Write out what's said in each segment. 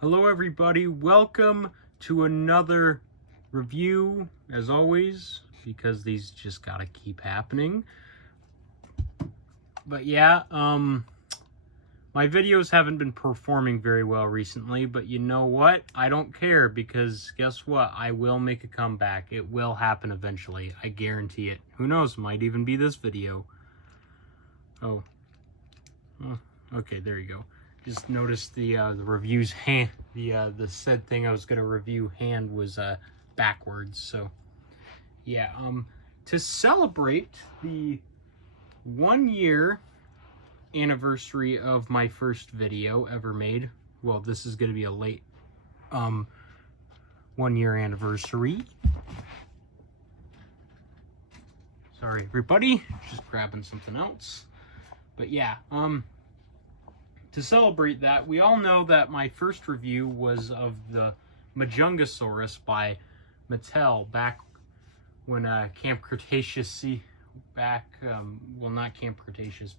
Hello everybody, welcome to another review, as always, because these just gotta keep happening. But yeah, my videos haven't been performing very well recently, but you know what? I don't care, because guess what? I will make a comeback. It will happen eventually. I guarantee it. Who knows? Might even be this video. Oh, okay, there you go. Just noticed the review's hand, the said thing I was gonna review hand was backwards. So yeah, to celebrate the 1-year anniversary of my first video ever made. Well, this is gonna be a late 1-year anniversary. Sorry everybody, just grabbing something else. But yeah, to celebrate that, we all know that my first review was of the Majungasaurus by Mattel back when Camp Cretaceous, well, not Camp Cretaceous,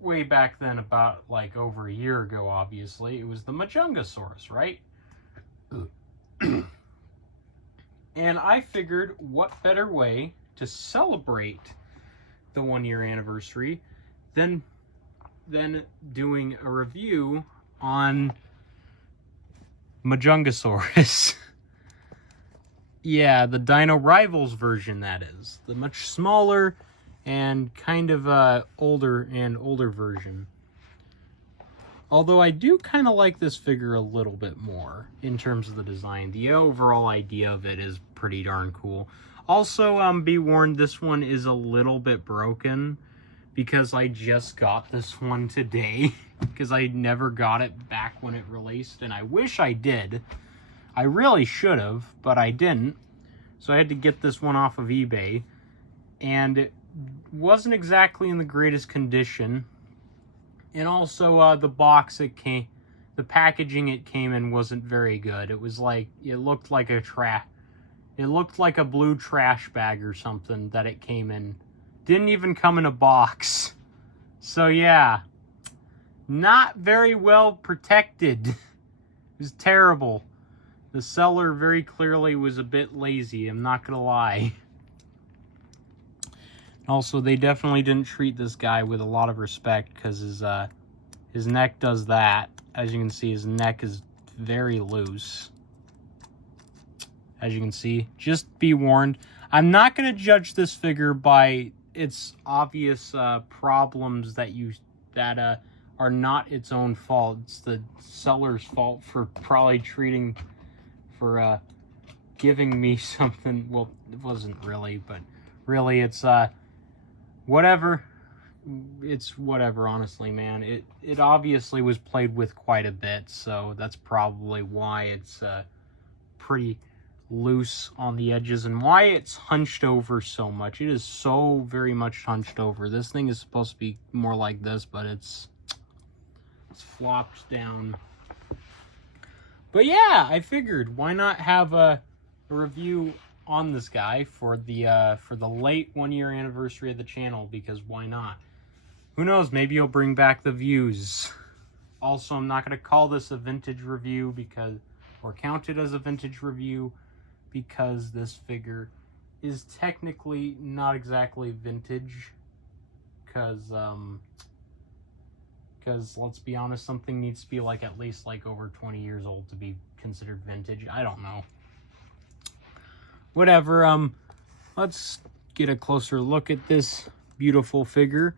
way back then, about like over a year ago, obviously. It was the Majungasaurus, right? And I figured, what better way to celebrate the 1-year anniversary than doing a review on Majungasaurus. Yeah, the Dino Rivals version, that is. The much smaller and kind of older version. Although I do kind of like this figure a little bit more in terms of the design. The overall idea of it is pretty darn cool. Also, be warned, this one is a little bit broken, because I just got this one today, because I never got it back when it released, and I wish I did. I really should have, but I didn't. So I had to get this one off of eBay, and it wasn't exactly in the greatest condition. And also, the packaging it came in wasn't very good. It was like, it looked like a blue trash bag or something that it came in. Didn't even come in a box. So yeah, not very well protected. It was terrible. The seller very clearly was a bit lazy, I'm not gonna lie. Also, they definitely didn't treat this guy with a lot of respect, because his neck does that. As you can see, his neck is very loose. As you can see, just be warned. I'm not gonna judge this figure by its obvious problems that are not its own fault. It's the seller's fault for probably giving me something. Well, it wasn't really, but really it's whatever. It's whatever, honestly, man. It obviously was played with quite a bit, so that's probably why it's pretty loose on the edges, and why it's hunched over so much. It is so very much hunched over. This thing is supposed to be more like this, but it's flopped down. But yeah, I figured, why not have a review on this guy for the late 1-year anniversary of the channel, because why not? Who knows, maybe you'll bring back the views. Also, I'm not going to call this a vintage review or count it as a vintage review, because this figure is technically not exactly vintage, because let's be honest, something needs to be like at least like over 20 years old to be considered vintage. I don't know. Whatever, let's get a closer look at this beautiful figure.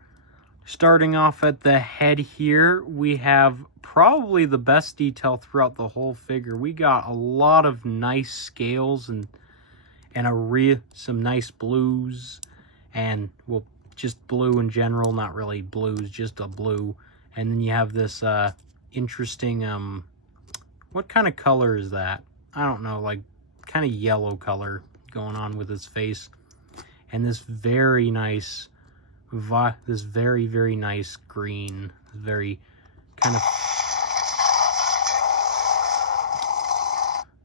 Starting off at the head here, we have probably the best detail throughout the whole figure. We got a lot of nice scales and some nice blues, and, well, just blue in general, not really blues, just a blue. And then you have this interesting, what kind of color is that? I don't know, like kind of yellow color going on with his face. And this very nice, very nice green, very kind of...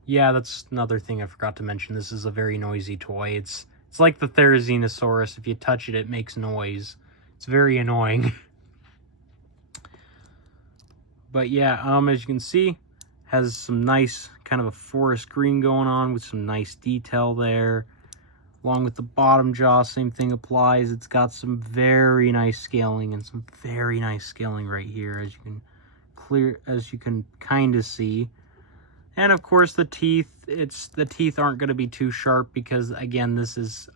Yeah, that's another thing I forgot to mention. This is a very noisy toy. It's like the Therizinosaurus. If you touch it, it makes noise. It's very annoying. But yeah, as you can see, has some nice kind of a forest green going on with some nice detail there. Along with the bottom jaw, same thing applies. It's got some very nice scaling and some very nice scaling right here, as you can kind of see. And of course the teeth, the teeth aren't going to be too sharp because again, this is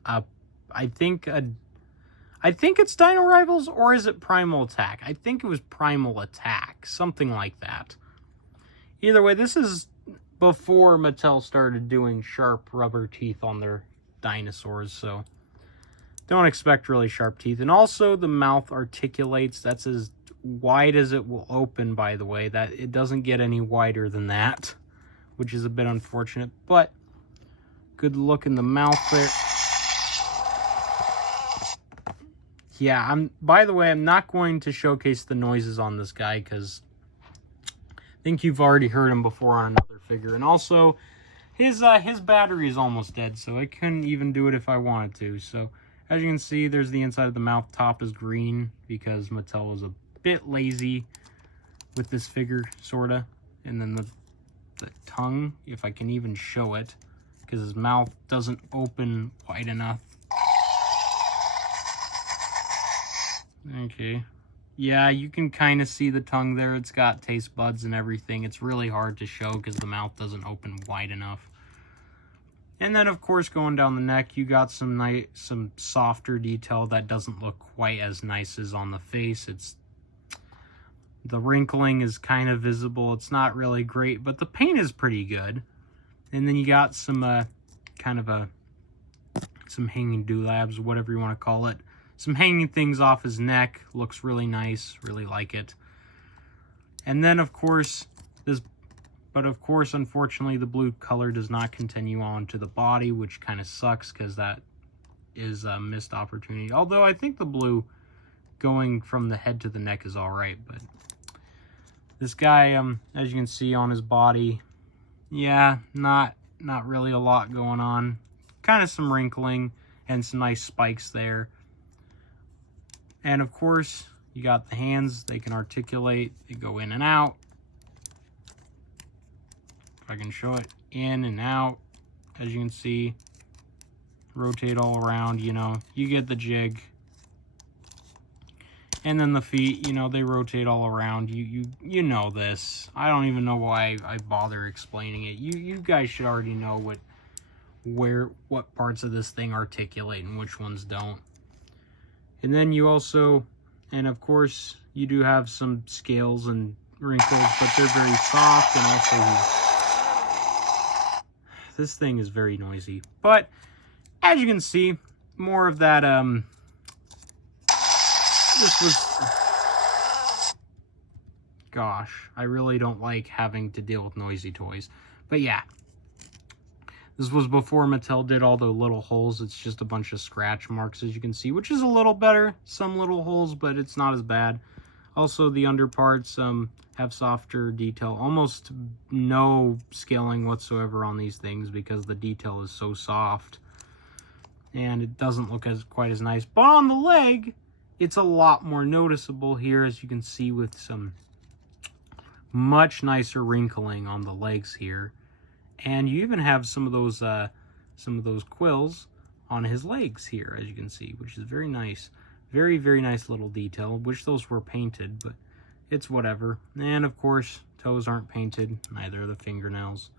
I think it's Dino Rivals, or is it Primal Attack? I think it was Primal Attack, something like that. Either way, this is before Mattel started doing sharp rubber teeth on their dinosaurs, so don't expect really sharp teeth. And also the mouth articulates. That's as wide as it will open, by the way. That it doesn't get any wider than that, which is a bit unfortunate, but good look in the mouth there. Yeah, by the way, I'm not going to showcase the noises on this guy because I think you've already heard him before on another figure. And also, his battery is almost dead, so I couldn't even do it if I wanted to. So, as you can see, there's the inside of the mouth. Top is green because Mattel was a bit lazy with this figure, sorta. And then the tongue, if I can even show it, because his mouth doesn't open wide enough. Okay. Yeah, you can kind of see the tongue there. It's got taste buds and everything. It's really hard to show because the mouth doesn't open wide enough. And then, of course, going down the neck, you got some softer detail that doesn't look quite as nice as on the face. The wrinkling is kind of visible. It's not really great, but the paint is pretty good. And then you got some some hanging dewlabs, whatever you want to call it. Some hanging things off his neck. Looks really nice. Really like it. And then, of course, unfortunately, the blue color does not continue on to the body, which kind of sucks because that is a missed opportunity. Although I think the blue going from the head to the neck is all right. But this guy, as you can see on his body, yeah, not really a lot going on. Kind of some wrinkling and some nice spikes there. And of course, you got the hands. They can articulate. They go in and out. If I can show it, in and out. As you can see, rotate all around, you know. You get the jig. And then the feet, you know, they rotate all around. You know this. I don't even know why I bother explaining it. You guys should already know what parts of this thing articulate and which ones don't. And then you also, and of course, you do have some scales and wrinkles, but they're very soft, and also this thing is very noisy. But as you can see, more of that, gosh, I really don't like having to deal with noisy toys. But yeah. This was before Mattel did all the little holes. It's just a bunch of scratch marks, as you can see, which is a little better. Some little holes, but it's not as bad. Also, the underparts have softer detail. Almost no scaling whatsoever on these things because the detail is so soft. And it doesn't look quite as nice. But on the leg, it's a lot more noticeable here, as you can see, with some much nicer wrinkling on the legs here. And you even have some of those quills on his legs here, as you can see, which is very nice. Very, very nice little detail. Wish those were painted, but it's whatever. And of course, toes aren't painted, neither are the fingernails.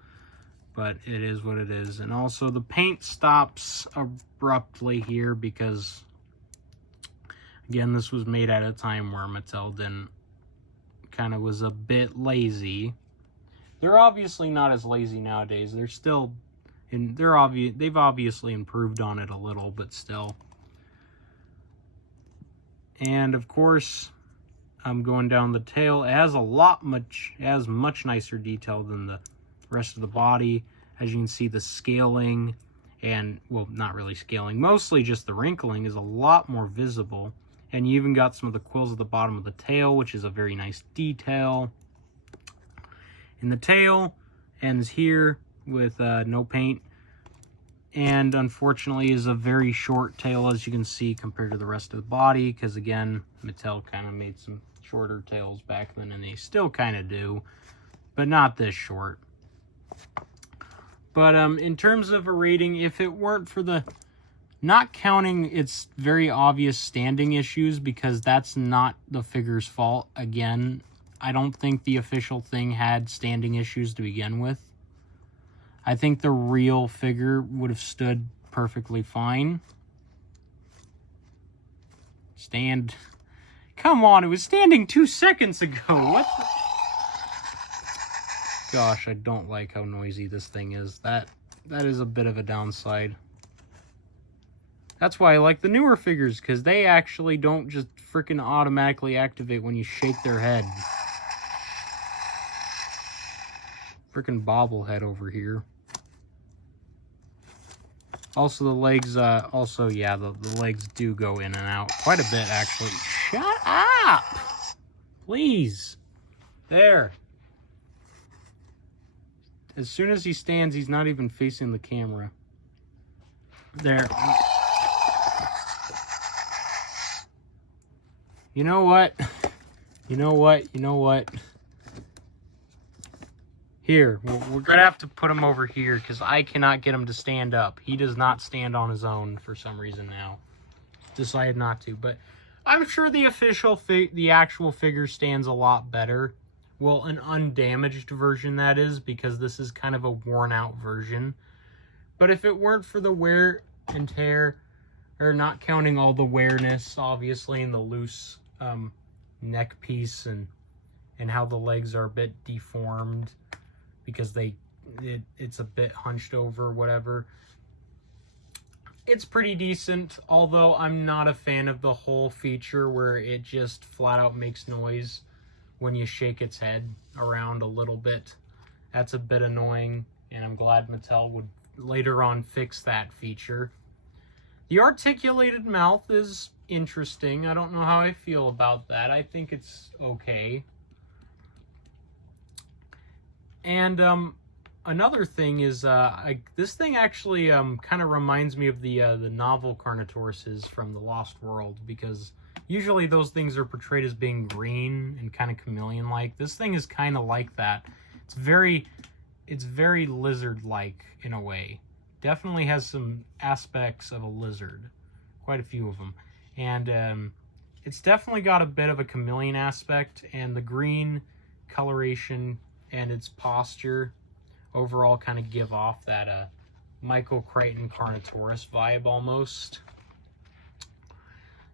But it is what it is. And also the paint stops abruptly here because, again, this was made at a time where Mattel was a bit lazy. They're obviously not as lazy nowadays. They're still, they've obviously improved on it a little, but still. And of course, I'm going down the tail. It has much nicer detail than the rest of the body. As you can see, the scaling and, well, not really scaling, mostly just the wrinkling is a lot more visible. And you even got some of the quills at the bottom of the tail, which is a very nice detail. And the tail ends here with no paint, and unfortunately is a very short tail, as you can see, compared to the rest of the body, because again, Mattel kind of made some shorter tails back then, and they still kind of do, but not this short. But in terms of a rating, if it weren't for the, not counting its very obvious standing issues, because that's not the figure's fault, again, I don't think the official thing had standing issues to begin with. I think the real figure would have stood perfectly fine. Stand. Come on, it was standing 2 seconds ago. What the? Gosh, I don't like how noisy this thing is. That is a bit of a downside. That's why I like the newer figures, because they actually don't just freaking automatically activate when you shake their head. Freaking bobblehead over here. Also, the legs, yeah, the legs do go in and out quite a bit, actually. Shut up! Please. There. As soon as he stands, he's not even facing the camera. There. You know what? You know what? You know what? Here, we're going to have to put him over here because I cannot get him to stand up. He does not stand on his own for some reason now. Decided not to, but I'm sure the actual figure stands a lot better. Well, an undamaged version, that is, because this is kind of a worn-out version. But if it weren't for the wear and tear, or not counting all the wearness, obviously, and the loose neck piece and how the legs are a bit deformed, because it's a bit hunched over, whatever. It's pretty decent, although I'm not a fan of the whole feature where it just flat out makes noise when you shake its head around a little bit. That's a bit annoying, and I'm glad Mattel would later on fix that feature. The articulated mouth is interesting. I don't know how I feel about that. I think it's okay. And another thing is, this thing actually kind of reminds me of the novel Carnotauruses from The Lost World, because usually those things are portrayed as being green and kind of chameleon-like. This thing is kind of like that. It's very lizard-like in a way. Definitely has some aspects of a lizard, quite a few of them, and it's definitely got a bit of a chameleon aspect, and the green coloration and its posture overall kind of give off that Michael Crichton Carnotaurus vibe almost.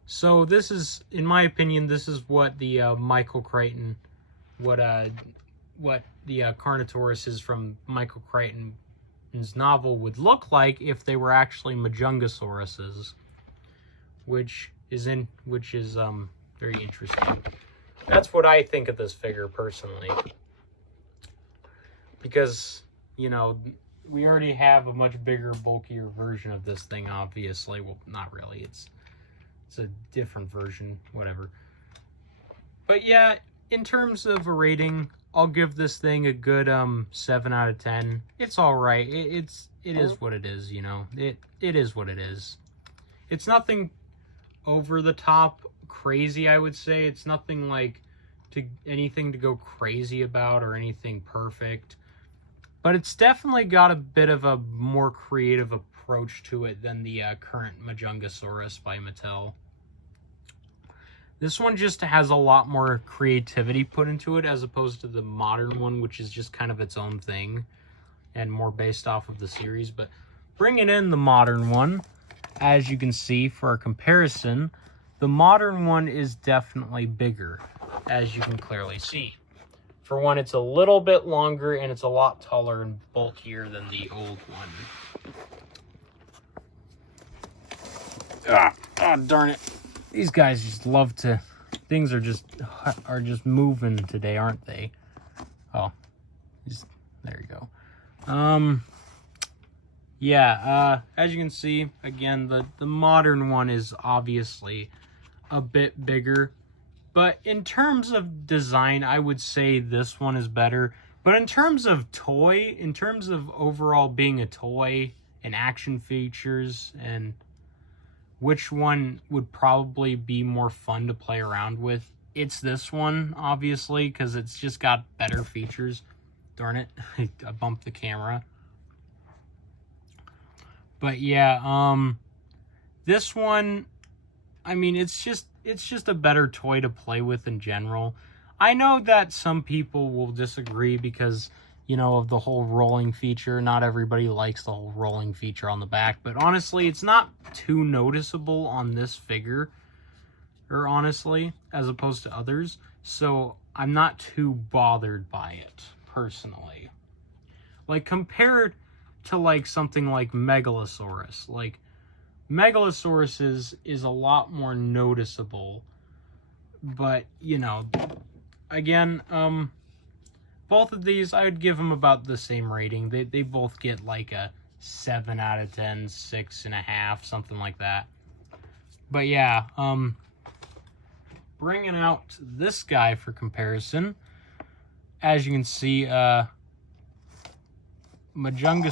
So this is, in my opinion, this is what the Michael Crichton, what the Carnotaurus is from Michael Crichton's novel would look like if they were actually Majungasauruses, which is very interesting. That's what I think of this figure personally. Because, you know, we already have a much bigger, bulkier version of this thing, obviously. Well, not really. It's a different version, whatever. But yeah, in terms of a rating, I'll give this thing a good 7 out of 10. It's all right. It is what it is, you know. It is what it is. It's nothing over the top crazy, I would say. It's nothing like anything to go crazy about or anything perfect. But it's definitely got a bit of a more creative approach to it than the current Majungasaurus by Mattel. This one just has a lot more creativity put into it as opposed to the modern one, which is just kind of its own thing and more based off of the series. But bringing in the modern one, as you can see for a comparison, the modern one is definitely bigger, as you can clearly see. For one, it's a little bit longer and it's a lot taller and bulkier than the old one. Ah, darn it. These guys just love to... Things are just moving today, aren't they? Oh, there you go. Yeah, as you can see, again, the modern one is obviously a bit bigger. But in terms of design, I would say this one is better. But in terms of toy, in terms of overall being a toy and action features and which one would probably be more fun to play around with, it's this one, obviously, because it's just got better features. Darn it, I bumped the camera. But yeah, this one, I mean, it's just a better toy to play with in general. I know that some people will disagree because, you know, of the whole rolling feature. Not everybody likes the whole rolling feature on the back, but honestly, it's not too noticeable on this figure, or honestly, as opposed to others. So I'm not too bothered by it, personally. Like, compared to, like, something like Megalosaurus. Like, Megalosaurus is a lot more noticeable. But, you know, again, both of these, I would give them about the same rating. They both get like a 7 out of 10, 6.5, something like that. But yeah, bringing out this guy for comparison, as you can see, Majungasaurus.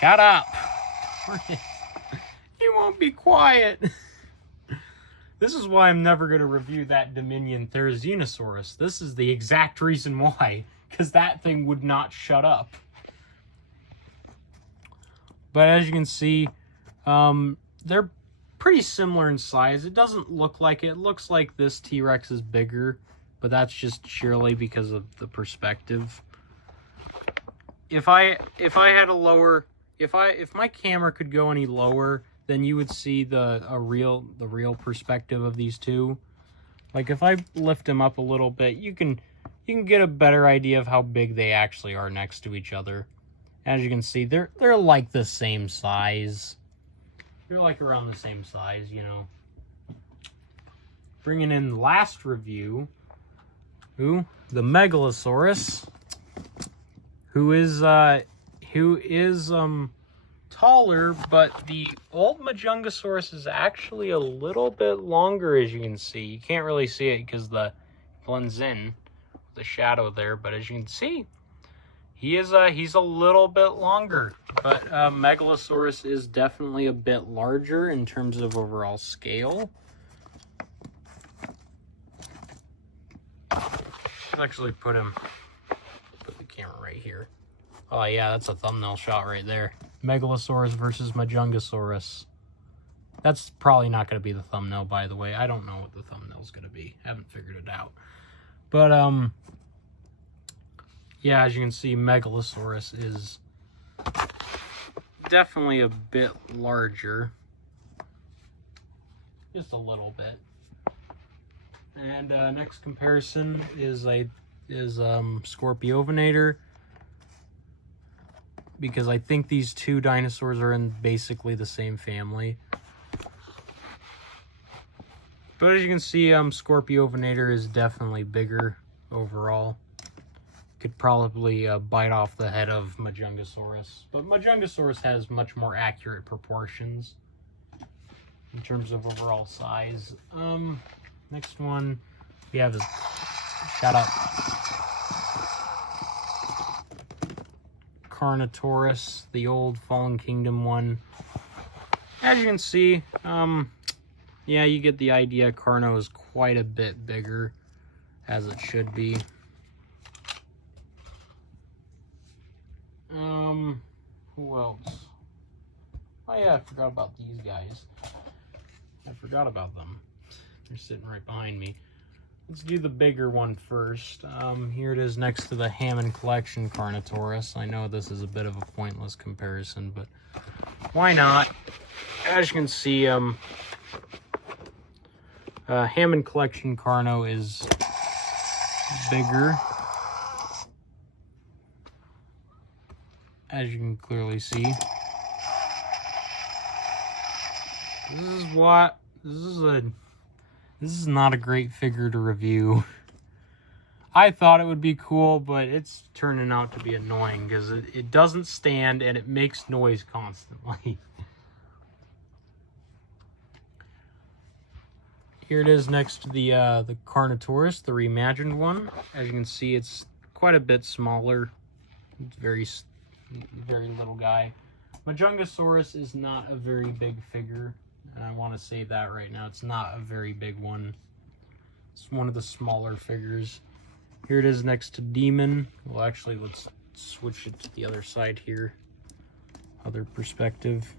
Shut up! You won't be quiet. This is why I'm never going to review that Dominion Therizinosaurus. This is the exact reason why, because that thing would not shut up. But as you can see, they're pretty similar in size. It doesn't look like it. It looks like this T-Rex is bigger, but that's just sheerly because of the perspective. If my camera could go any lower, then you would see the real perspective of these two. Like, if I lift them up a little bit, you can get a better idea of how big they actually are next to each other. As you can see, they're like the same size. They're like around the same size, you know. Bringing in the last review, the Megalosaurus, who is taller, but the old Majungasaurus is actually a little bit longer, as you can see. You can't really see it because the blends in the shadow there, but as you can see, he's a little bit longer. But Megalosaurus is definitely a bit larger in terms of overall scale. Let's actually put the camera right here. Oh yeah, that's a thumbnail shot right there. Megalosaurus versus Majungasaurus. That's probably not going to be the thumbnail, by the way. I don't know what the thumbnail's going to be. Haven't figured it out. But, yeah, as you can see, Megalosaurus is definitely a bit larger. Just a little bit. And next comparison is Scorpiovinator, because I think these two dinosaurs are in basically the same family. But as you can see, Scorpiovinator is definitely bigger overall. Could probably bite off the head of Majungasaurus. But Majungasaurus has much more accurate proportions in terms of overall size. Next one we have is... Shut up. Carnotaurus, the old Fallen Kingdom one. As you can see, yeah, you get the idea. Carno is quite a bit bigger, as it should be. Who else? Oh yeah, I forgot about these guys. I forgot about them. They're sitting right behind me. Let's do the bigger one first. Here it is next to the Hammond Collection Carnotaurus. I know this is a bit of a pointless comparison, but why not? As you can see, Hammond Collection Carno is bigger. As you can clearly see. This is not a great figure to review. I thought it would be cool, but it's turning out to be annoying because it doesn't stand and it makes noise constantly. Here it is next to the Carnotaurus, the reimagined one. As you can see, it's quite a bit smaller. It's very little guy. Majungasaurus is not a very big figure, and I want to say that right now. It's not a very big one. It's one of the smaller figures. Here it is next to Demon. Well, actually, let's switch it to the other side here. Other perspective.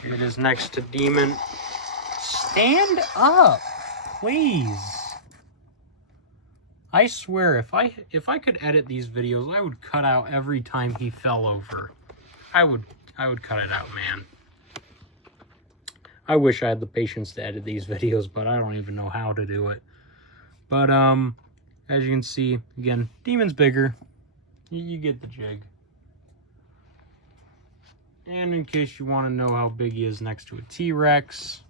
Here it is next to Demon. Stand up, please. I swear, if I could edit these videos, I would cut out every time he fell over. I would cut it out, man. I wish I had the patience to edit these videos, but I don't even know how to do it. But as you can see, again, Demon's bigger. You get the jig. And in case you want to know how big he is next to a T-Rex,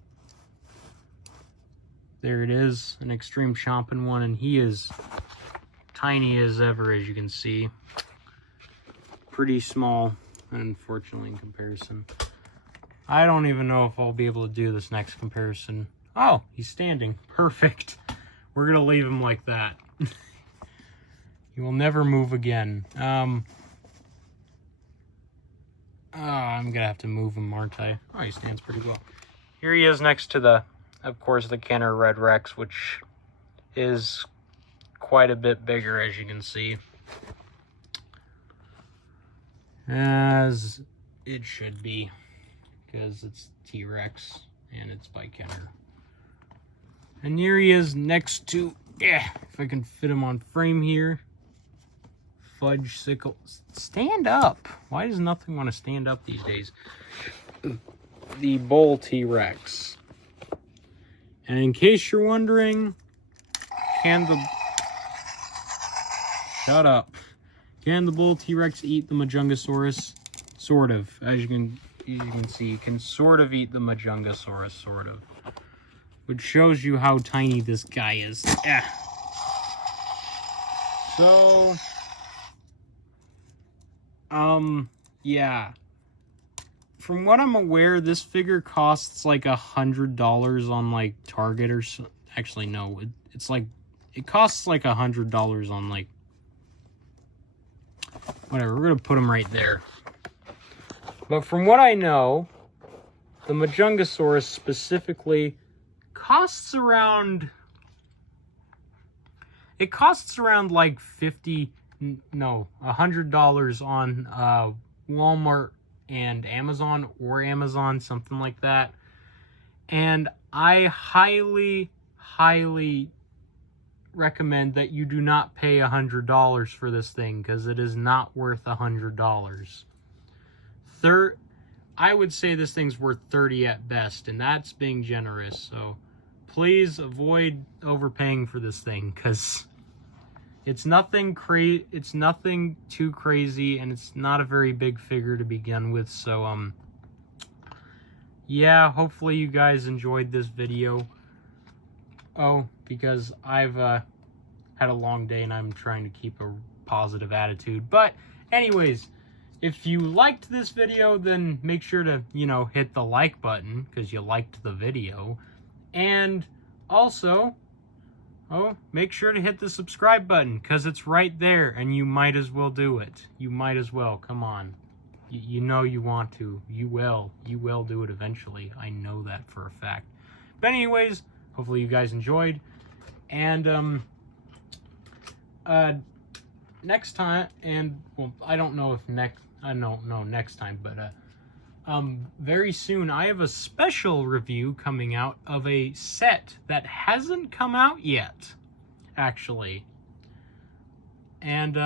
there it is, an extreme chomping one, and he is tiny as ever, as you can see. Pretty small, unfortunately, in comparison. I don't even know if I'll be able to do this next comparison. Oh, he's standing. Perfect. We're going to leave him like that. He will never move again. I'm going to have to move him, aren't I? Oh, he stands pretty well. Here he is next to the, of course, the Kenner Red Rex, which is quite a bit bigger, as you can see. As it should be, because it's T-Rex and it's by Kenner. And here he is next to, if I can fit him on frame here, Fudge Sickle. Stand up. Why does nothing want to stand up these days? The Bull T-Rex. And in case you're wondering, can the Bull T-Rex eat the Majungasaurus? Sort of. As you can see, you can sort of eat the Majungasaurus, sort of. Which shows you how tiny this guy is. So, yeah. From what I'm aware, this figure costs like $100 on like Target or so. Actually, no, it's like, it costs like $100 on like, whatever, we're gonna put him right there. But from what I know, the Majungasaurus specifically costs around, it costs around like $100 on Walmart and Amazon, or Amazon, something like that. And I highly recommend that you do not pay $100 for this thing, because it is not worth $100. I would say this thing's worth $30 at best, and that's being generous. So please avoid overpaying for this thing, because it's nothing too crazy, and it's not a very big figure to begin with. So yeah, hopefully you guys enjoyed this video. Oh, because I've had a long day and I'm trying to keep a positive attitude. But anyways, if you liked this video, then make sure to, hit the like button because you liked the video. And also, make sure to hit the subscribe button because it's right there and you might as well do it. You might as well. Come on. You know you want to. You will. You will do it eventually. I know that for a fact. But anyways, hopefully you guys enjoyed. And next time, and well, I don't know if next time, but very soon I have a special review coming out of a set that hasn't come out yet, actually. And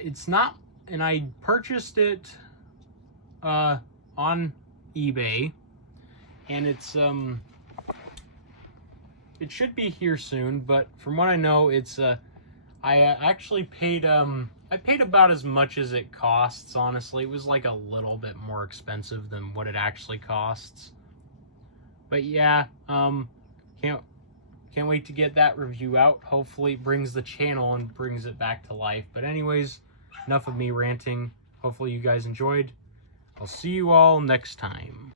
it's not, and I purchased it on eBay, and it's it should be here soon, but from what I know, it's I actually paid I paid about as much as it costs. Honestly, it was like a little bit more expensive than what it actually costs. But yeah, can't wait to get that review out. Hopefully it brings the channel and brings it back to life. But anyways, enough of me ranting. Hopefully you guys enjoyed. I'll see you all next time.